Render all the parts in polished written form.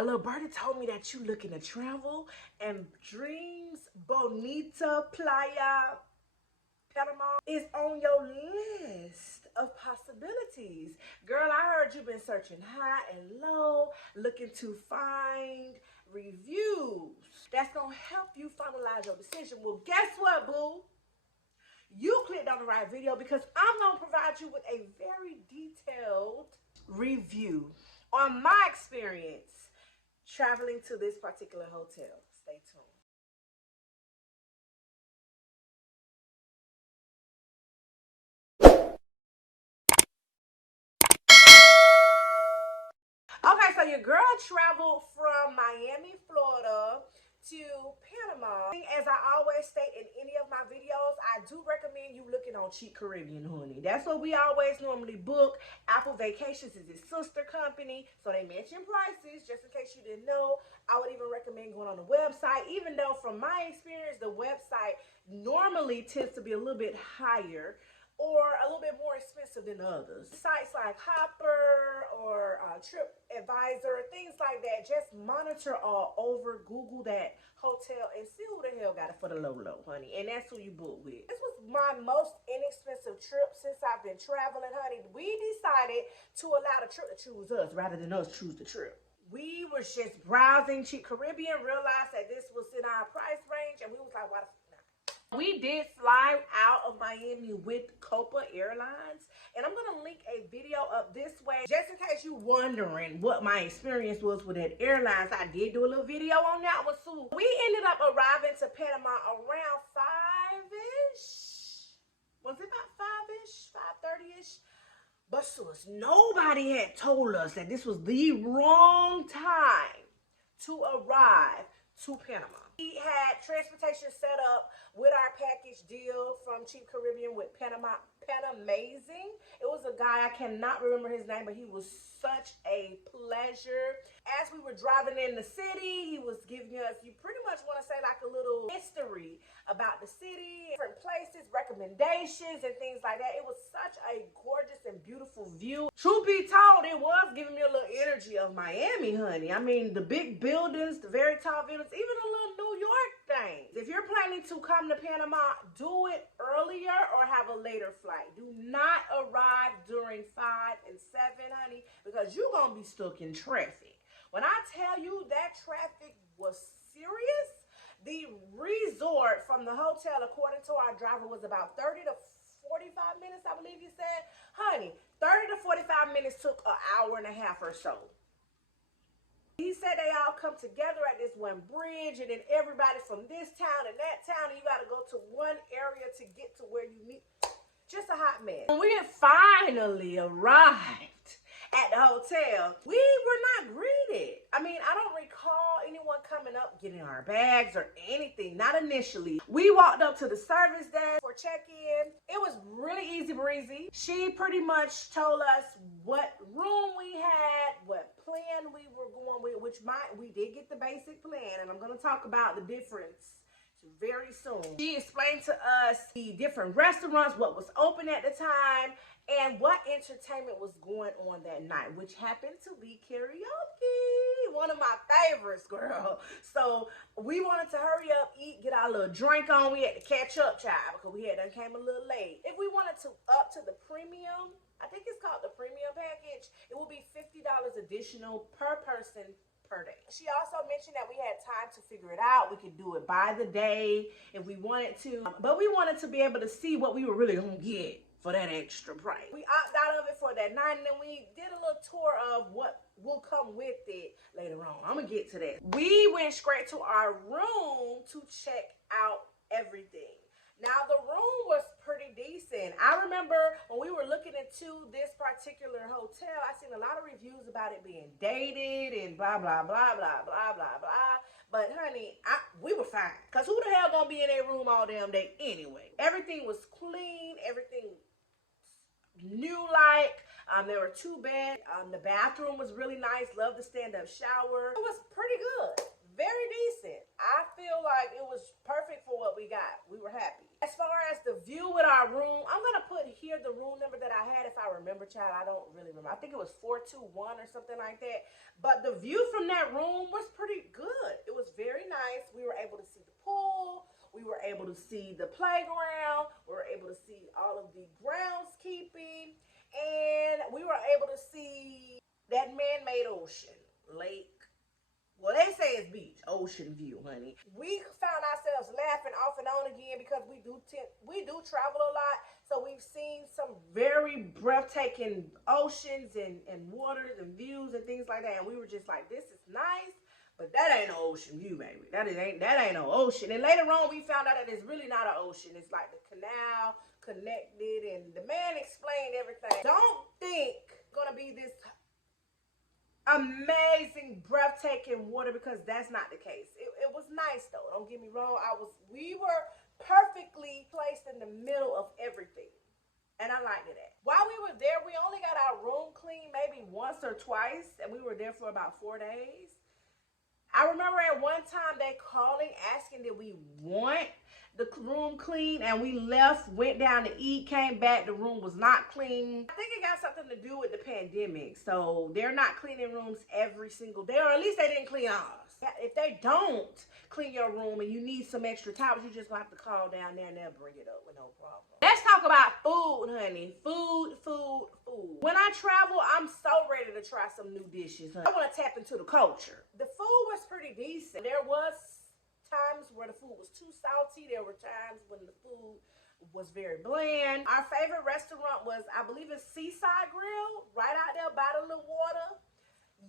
A little birdie told me that you looking to travel and Dreams Bonita Playa Panama is on your list of possibilities. Girl, I heard you've been searching high and low, looking to find reviews that's gonna help you finalize your decision. Well, guess what, boo? You clicked on the right video because I'm gonna provide you with a very detailed review on my experience traveling to this particular hotel. Stay tuned. Okay, so your girl traveled from Miami, Florida to Panama. As I always state in any of my videos, I do recommend you looking on Cheap Caribbean, honey. That's what we always normally book. Apple Vacations is its sister company, so they mention prices just in case you didn't know. I would even recommend going on the website, even though from my experience, the website normally tends to be a little bit higher or a little bit more expensive than others. Sites like Hopper or TripAdvisor, things like that, just monitor all over, Google that hotel and see who the hell got it for the low, honey. And that's who you book with. This was my most inexpensive trip since I've been traveling, honey. We decided to allow the trip to choose us rather than us choose the trip. We were just browsing Cheap Caribbean, realized that this was in our price range, and we was like, why the we did fly out of Miami with Copa Airlines, and I'm going to link a video up this way just in case you're wondering what my experience was with that Airlines. I did do a little video on that one too. We ended up arriving to Panama around 5-ish. Was it about 5-ish? 5:30-ish? But sis, nobody had told us that this was the wrong time to arrive to Panama. We had transportation set up with our package deal from Cheap Caribbean with Panamazing. It was a guy, I cannot remember his name, but he was such a pleasure. As we were driving in the city, he was giving us, you pretty much want to say like a little history about the city, different places, recommendations and things like that. It was such a gorgeous and beautiful view. Truth be told, it was giving me a little energy of Miami, honey. I mean, the big buildings, the very tall buildings, even a little New York thing. If you're planning to come to Panama, do it earlier or have a later flight. Do not arrive during 5 and 7, honey, because you're going to be stuck in traffic. When I tell you that traffic was serious, the resort from the hotel, according to our driver, was about 30 to 45 minutes, I believe you said. Honey, 30 to 45 minutes took an hour and a half or so. He said they all come together at this one bridge, and then everybody from this town and that town, and you got to go to one area to get to where you meet. Just a hot mess. When we had finally arrived at the hotel, we were not greeted. I mean, I don't recall anyone coming up getting our bags or anything, not initially. We walked up to the service desk for check-in. It was really easy breezy. She pretty much told us what room we had, what plan we were going with, which we did get the basic plan, and I'm going to talk about the difference very soon. She explained to us the different restaurants, what was open at the time, and what entertainment was going on that night, which happened to be karaoke. One of my favorites, girl. So we wanted to hurry up, eat, get our little drink on. We had to catch up, child, because we had done came a little late. If we wanted to up to the premium, I think it's called the premium package, it will be $50 additional per person per day. She also mentioned that we had time to figure it out. We could do it by the day if we wanted to, but we wanted to be able to see what we were really gonna get for that extra price. We opted out of it for that night, and then we did a little tour of what will come with it later on. I'm gonna get to that. We went straight to our room to check out everything. Now, the room was pretty decent. I remember when we were looking into this particular hotel, I seen a lot of reviews about it being dated and blah, blah, blah, blah, blah, blah, blah. But, honey, we were fine. Because who the hell gonna be in a room all damn day anyway? Everything was clean. Everything new-like. There were 2 beds. The bathroom was really nice. Love the stand-up shower. It was pretty good. Very decent. I feel like it was perfect for what we got. We were happy. As far as the view with our room, I'm going to put here the room number that I had if I remember child. I don't really remember. I think it was 421 or something like that. But the view from that room was pretty good. It was very nice. We were able to see the pool. We were able to see the playground. We were able to see all of the groundskeeping. And we were able to see that man-made ocean, lake. Well, they say it's beach, ocean view, honey. We found ourselves laughing off and on again because we do travel a lot. So we've seen some very breathtaking oceans and waters and views and things like that. And we were just like, this is nice, but that ain't no ocean view, baby. That ain't no ocean. And later on, we found out that it's really not an ocean. It's like the canal connected, and the man explained everything. Don't think it's gonna be this amazing, breathtaking water, because that's not the case. It was nice though. Don't get me wrong. We were perfectly placed in the middle of everything, and I liked it. While we were there, we only got our room cleaned maybe once or twice, and we were there for about 4 days. I remember at one time they calling asking did we want the room clean, and we left, went down to eat, came back, the room was not clean. I think it got something to do with the pandemic, so they're not cleaning rooms every single day, or at least they didn't clean ours. If they don't clean your room and you need some extra towels, you just gonna have to call down there and they'll bring it up with no problem. Let's talk about food, honey. Food. When I travel, I'm so ready to try some new dishes, honey. I want to tap into the culture. The food was pretty decent. There was times where the food was too salty. There were times when the food was very bland. Our favorite restaurant was, I believe it's Seaside Grill, right out there by the little water.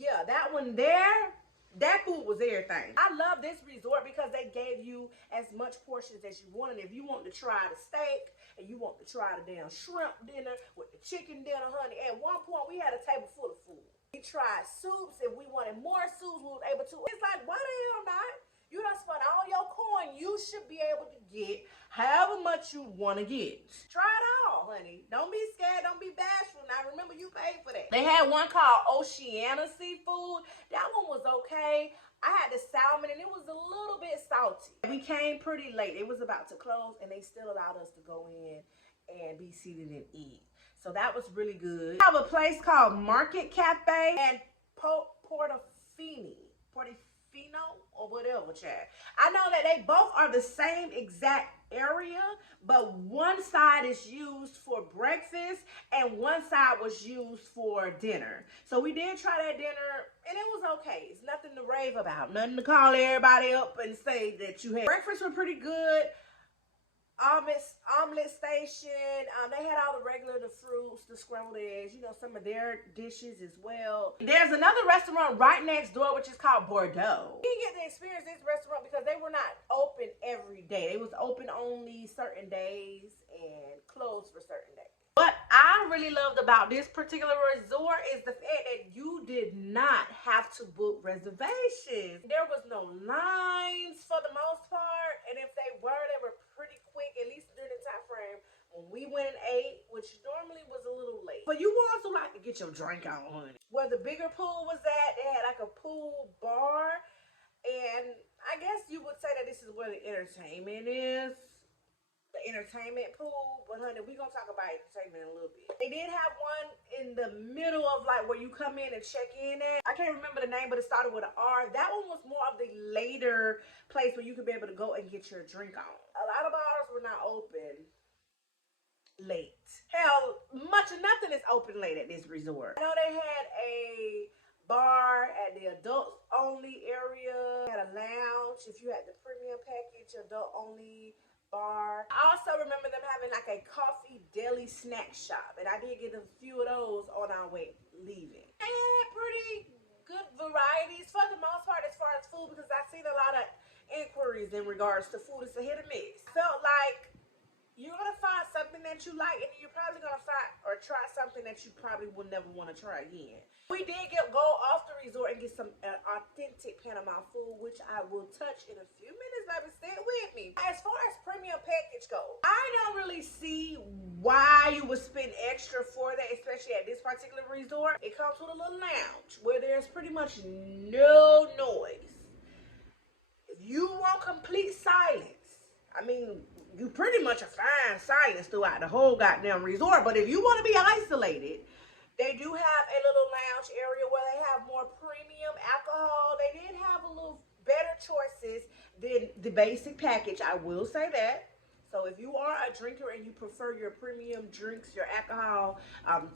Yeah, that one there. That food was everything. I love this resort because they gave you as much portions as you wanted. If you want to try the steak and you want to try the damn shrimp dinner with the chicken dinner, honey, at one point we had a table full of food. We tried soups. If we wanted more soups, we were able to. It's like, why the hell not? You done spent all your coin. You should be able to get however much you want to get. Try it all, honey. Don't be scared. Don't be bashful. Now, remember, you paid for that. They had one called Oceana Seafood. That one was okay. I had the salmon, and it was a little bit salty. We came pretty late. It was about to close, and they still allowed us to go in and be seated and eat. So that was really good. We have a place called Market Cafe and Portofino or whatever, child. I know that they both are the same exact area, but one side is used for breakfast and one side was used for dinner. So we did try that dinner and it was okay. It's nothing to rave about, nothing to call everybody up and say that you had. Breakfast were pretty good. Omelet station. They had all the regular, the fruits, the scrambled eggs, you know, some of their dishes as well. There's another restaurant right next door which is called Bordeaux. We didn't get to experience this restaurant because they were not open every day. They was open only certain days and closed for certain days. What I really loved about this particular resort is the fact that you did not have to book reservations. There was no lines for the most part, and if they were pretty quick, at least during the time frame when we went and ate, which normally was a little late. But you also like to get your drink on, honey. Where the bigger pool was at, they had like a pool bar, and I guess you would say that this is where the entertainment is. The entertainment pool, but honey, we're gonna talk about entertainment in a little bit. They did have one in the middle of like where you come in and check in at. I can't remember the name, but it started with an R. That one was more of the later place where you could be able to go and get your drink on. A lot of bars were not open late. Hell, much of nothing is open late at this resort. I know they had a bar at the adults only area. They had a lounge if you had the premium package, adult only bar. I also remember them having like a coffee deli snack shop, and I did get a few of those on our way leaving. They had pretty good varieties for the most part as far as food, because I've seen a lot of inquiries in regards to food. It's a hit or miss. Felt like you're gonna find something that you like, and you're probably gonna find or try something that you probably will never want to try again. We did go off the resort and get some authentic Panama food, which I will touch in a few minutes. Baby, stay with me. As far as premium package goes, I don't really see why you would spend extra for that, especially at this particular resort. It comes with a little lounge where there's pretty much no noise. If you want complete silence, I mean, you pretty much find silence throughout the whole goddamn resort. But if you want to be isolated, They do have a little lounge area where they have more premium alcohol. They did have a little better choices than the basic package, I will say that. So if you are a drinker and you prefer your premium drinks, your alcohol,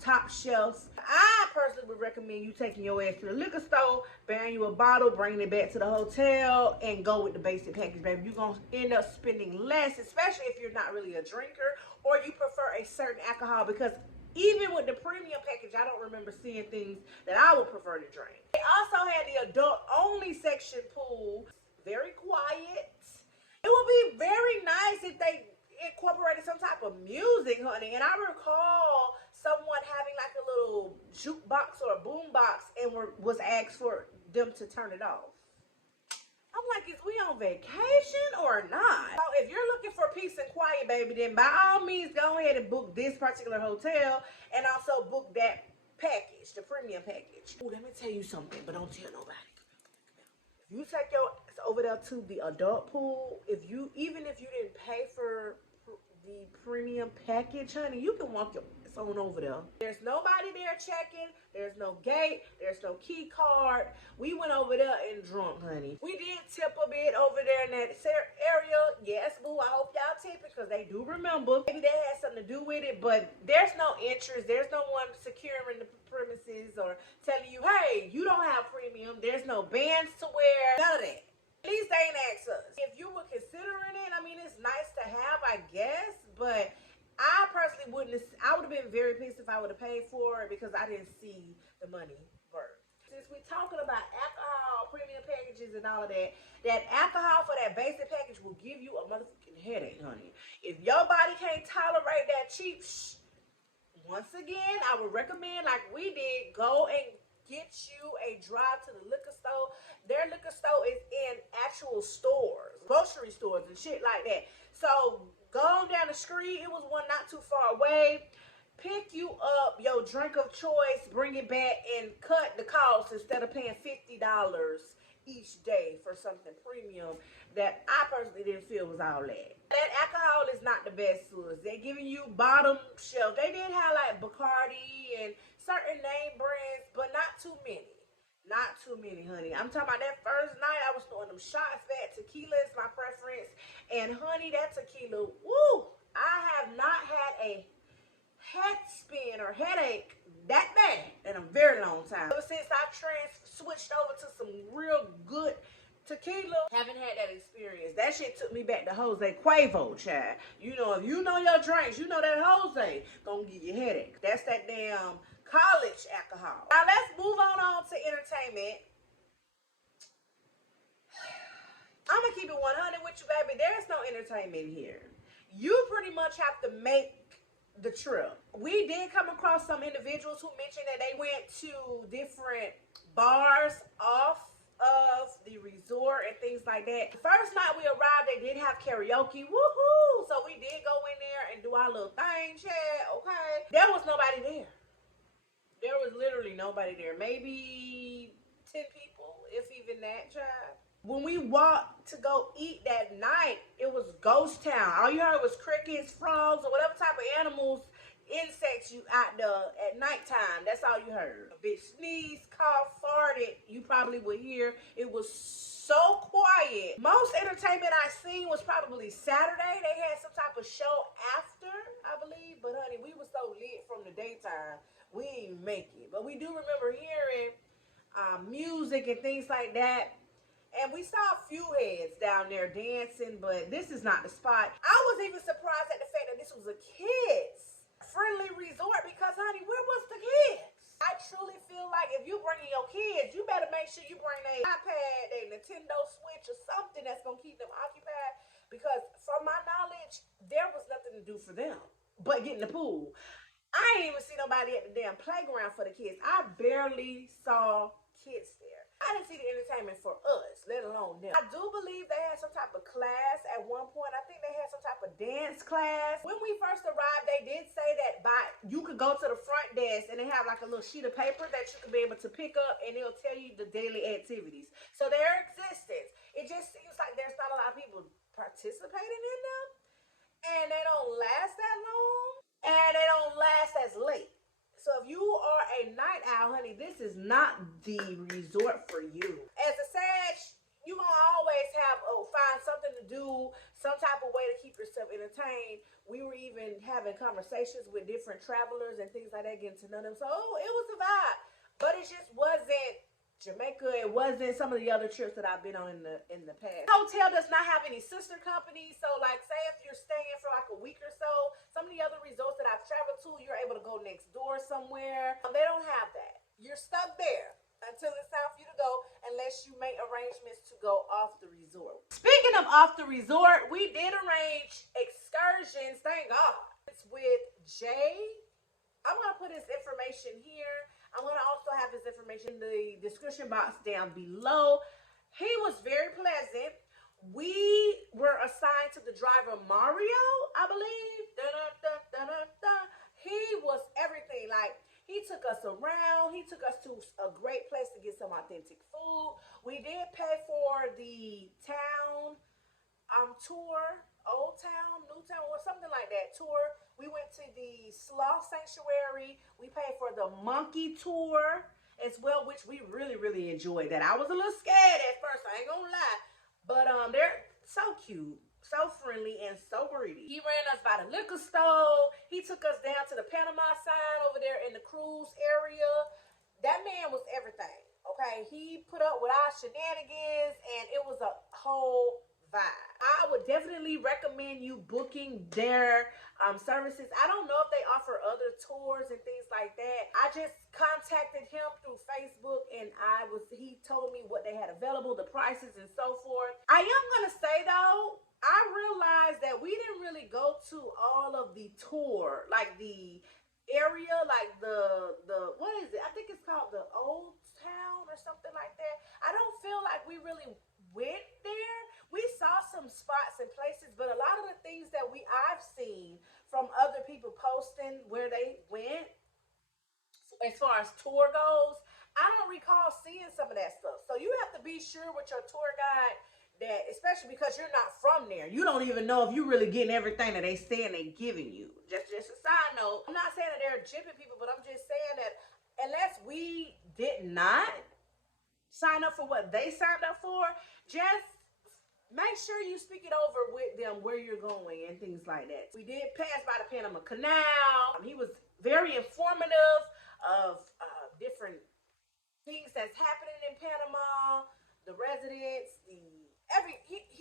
top shelf, I personally would recommend you taking your ass to the liquor store, buying you a bottle, bringing it back to the hotel, and go with the basic package, baby. You're going to end up spending less, especially if you're not really a drinker or you prefer a certain alcohol, because even with the premium package, I don't remember seeing things that I would prefer to drink. They also had the adult-only section pool, very quiet. It would be very nice if they incorporated some type of music, honey. And I recall someone having like a little jukebox or a boom box and was asked for them to turn it off. I'm like, is we on vacation or not? So if you're looking for peace and quiet, baby, then by all means, go ahead and book this particular hotel and also book that package, the premium package. Ooh, let me tell you something, but don't tell nobody. If you take your over there to the adult pool, even if you didn't pay for the premium package, honey, you can walk your ass on over there. There's nobody there checking. There's no gate. There's no key card. We went over there and drunk, honey. We did tip a bit over there in that area. Yes, boo, I hope y'all tipping because they do remember. Maybe they had something to do with it, but there's no interest. There's no one securing the premises or telling you, hey, you don't have premium. There's no bands to wear. None of that. At least they ain't asked us. If you were considering it, I mean, it's nice to have, I guess, but I personally wouldn't have, I would have been very pissed if I would have paid for it because I didn't see the money worth. Since we're talking about alcohol, premium packages and all of that, that alcohol for that basic package will give you a motherfucking headache, honey. If your body can't tolerate that cheap once again, I would recommend, like we did, go and get you a drive to the liquor store. Their liquor store is in actual stores, grocery stores and shit like that. So go on down the street. It was one not too far away. Pick you up your drink of choice, bring it back, and cut the cost instead of paying $50 each day for something premium that I personally didn't feel was all that. That alcohol is not the best to us. They're giving you bottom shelf. They did have like Bacardi and certain name brands, but not too many. Not too many, honey. I'm talking about that first night, I was throwing them shots back. Tequila is my preference. And honey, that tequila, woo! I have not had a head spin or headache that bad in a very long time. Ever since I switched over to some real good tequila, haven't had that experience. That shit took me back to Jose Cuervo, child. You know, if you know your drinks, you know that Jose gonna give you a headache. That's that damn college alcohol. Now let's move on to entertainment. I'm gonna keep it 100 with you, baby. There's no entertainment here. You pretty much have to make the trip. We did come across some individuals who mentioned that they went to different bars off of the resort and things like that. The first night we arrived, they did have karaoke. Woohoo! So we did go in there and do our little thing, chat. Okay. There was nobody there. There was literally nobody there. Maybe 10 people, if even that, child. When we walked to go eat that night, it was ghost town. All you heard was crickets, frogs, or whatever type of animals, insects you out there at nighttime. That's all you heard. A bitch sneezed, coughed, farted. You probably would hear. It was so quiet. Most entertainment I seen was probably Saturday. They had some type of show after, I believe. But honey, we were so lit from the daytime, we didn't make it. But we do remember hearing music and things like that. And we saw a few heads down there dancing, but this is not the spot. I was even surprised at the fact that this was a kids-friendly resort because, honey, where was the kids? I truly feel like if you bringing your kids, you better make sure you bring their iPad, their Nintendo Switch, or something that's going to keep them occupied, because from my knowledge, there was nothing to do for them but get in the pool. I ain't even see nobody at the damn playground for the kids. I barely saw kids there. I didn't see the entertainment for us, let alone them. I do believe they had some type of class at one point. I think they had some type of dance class. When we first arrived, they did say that you could go to the front desk and they have like a little sheet of paper that you could be able to pick up and it'll tell you the daily activities. So their existence, it just seems like there's not a lot of people participating in them, and they don't last that long, and they don't last as late. So if you are a night owl, honey, this is not the resort for you. As a Sag, you're going to always find something to do, some type of way to keep yourself entertained. We were even having conversations with different travelers and things like that, getting to know them. So it was a vibe. But it just wasn't Jamaica. It wasn't some of the other trips that I've been on in the past. The hotel does not have any sister companies. So like say if you're staying for like a week or so, some of the other resorts that I've traveled to, you're able to go next door somewhere. They don't have that. You're stuck there until it's time for you to go, unless you make arrangements to go off the resort. Speaking of off the resort, we did arrange excursions, thank God. It's with Jay. I'm going to put his information here. I'm going to also have his information in the description box down below. He was very pleasant. We were assigned to the driver Mario, I believe. He was everything. Like, he took us around. He took us to a great place to get some authentic food. We did pay for the town tour, Old Town, New Town, or something like that tour. We went to the Sloth Sanctuary. We paid for the monkey tour as well, which we really, really enjoyed that. I was a little scared at first, I ain't gonna lie. But they're so cute, so friendly, and so greedy. He ran us by the liquor store. He took us down to the Panama side over there in the cruise area. That man was everything, okay? He put up with our shenanigans, and it was a whole vibe. I would definitely recommend you booking their services. I don't know if they offer other tours and things like that. I just contacted him through Facebook, and he told me what they had available, the prices and so forth. I am gonna say though, I realized that we didn't really go to all of the tour, like the area, like the what is it? I think it's called the Old Town or something like that. I don't feel like we really went there. We saw some spots and places, but a lot of the things that I've seen from other people posting where they went, as far as tour goes, I don't recall seeing some of that stuff. So you have to be sure with your tour guide that, especially because you're not from there, you don't even know if you're really getting everything that they saying they giving you. Just a side note, I'm not saying that they're jipping people, but I'm just saying that unless we did not sign up for what they signed up for, just make sure you speak it over with them where you're going and things like that. We did pass by the Panama Canal. He was very informative of different things that's happening in Panama, the residents,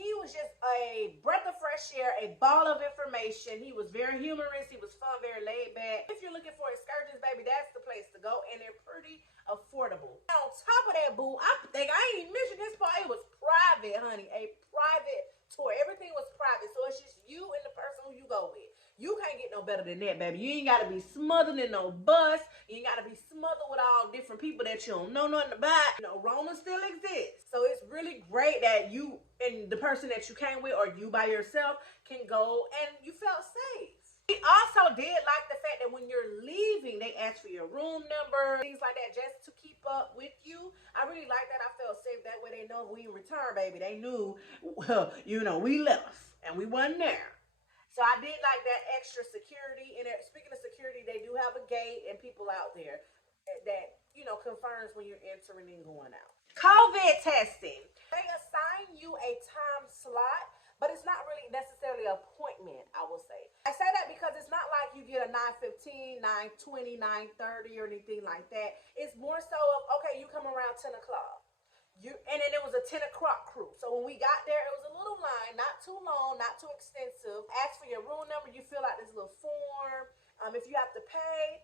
he was just a breath of fresh air, a ball of information. He was very humorous. He was fun, very laid back. If you're looking for excursions, baby, that's the place to go, and they're pretty affordable. Now, on top of that, boo, I ain't even mentioned this part. It was private, honey, a private tour. Everything was private, so it's just you and the person who you go with. You can't get no better than that, baby. You ain't got to be smothered in no bus. You ain't got to be smothered with all different people that you don't know nothing about. You know, Rona still exists. So it's really great that you and the person that you came with, or you by yourself, can go and you felt safe. We also did like the fact that when you're leaving, they ask for your room number, things like that, just to keep up with you. I really like that. I felt safe. That way they know we return, baby. They knew, well, you know, we left and we wasn't there. So I did like that extra security. And speaking of security, they do have a gate and people out there that, you know, confirms when you're entering and going out. COVID testing. They assign you a time slot, but it's not really necessarily an appointment, I will say. I say that because it's not like you get a 9:15, 9:20, 9:30 or anything like that. It's more so of, okay, you come around 10 o'clock. And then it was a 10 o'clock crew. So when we got there, it was a little line, not too long, not too extensive. Ask for your room number. You fill out this little form. If you have to pay,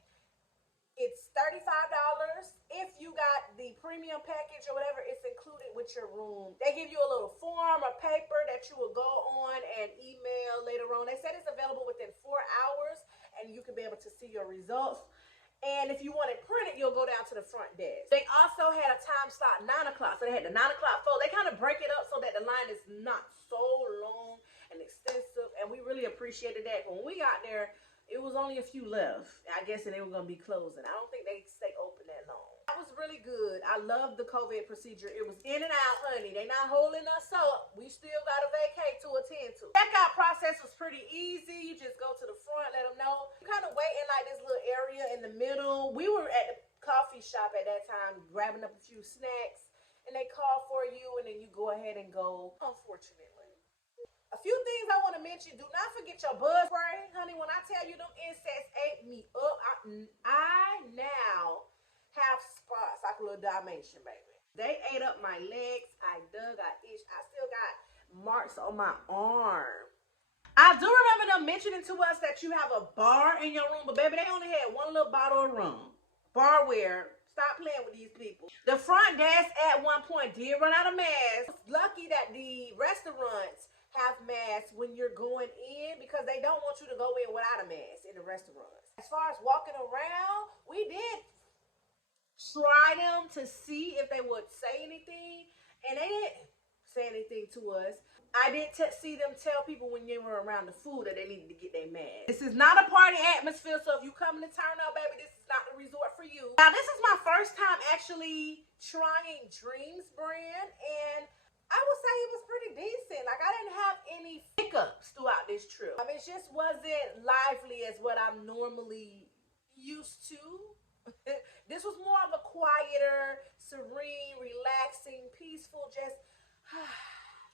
it's $35. If you got the premium package or whatever, it's included with your room. They give you a little form or paper that you will go on and email later on. They said it's available within 4 hours, and you can be able to see your results. And if you want it printed, you'll go down to the front desk. They also had a time slot, 9 o'clock. So they had the 9 o'clock fold. They kind of break it up so that the line is not so long and extensive. And we really appreciated that. When we got there, it was only a few left, I guess, and they were going to be closing. I don't think they stay open that long. I was really good. I love the COVID procedure. It was in and out, honey. They not holding us up. We still got to vacate to attend to. Checkout process was pretty easy. You just go to the front, let them know. You kind of wait in like this little area in the middle. We were at the coffee shop at that time, grabbing up a few snacks, and they call for you, and then you go ahead and go, unfortunately. A few things I want to mention. Do not forget your bug spray. Honey, when I tell you them insects ate me up, I now have spots like a little Dalmatian, baby. They ate up my legs. I dug, I itched. I still got marks on my arm. I do remember them mentioning to us that you have a bar in your room, but baby, they only had one little bottle of rum. Barware. Stop playing with these people. The front desk at one point did run out of masks. Lucky that the restaurants have masks when you're going in because they don't want you to go in without a mask in the restaurants. As far as walking around, we did try them to see if they would say anything, and they didn't say anything to us. I did see them tell people when they were around the food that they needed to get their mask. This is not a party atmosphere, so if you coming to turn up, baby, this is not the resort for you. Now, this is my first time actually trying Dreams brand, and I would say it was pretty decent. Like, I didn't have any hiccups throughout this trip. I mean, it just wasn't lively as what I'm normally used to. This was more of a quieter, serene, relaxing, peaceful, just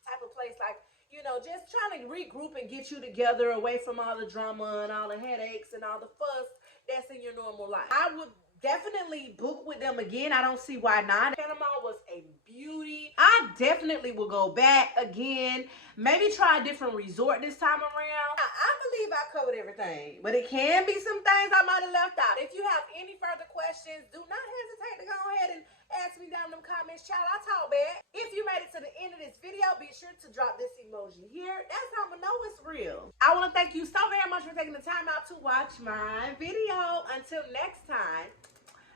type of place. Like, you know, just trying to regroup and get you together away from all the drama and all the headaches and all the fuss that's in your normal life. I would definitely book with them again. I don't see why not. Panama was a beauty. I definitely will go back again. Maybe try a different resort this time around. I believe I covered everything, but it can be some things I might have left out. If you have any further questions, do not hesitate to go ahead and ask me down in the comments. Child, I talk back. If you made it to the end of this video, be sure to drop this emoji here. That's how I'm gonna know it's real. I want to thank you so very much for taking the time out to watch my video. Until next time,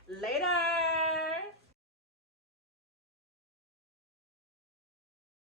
later.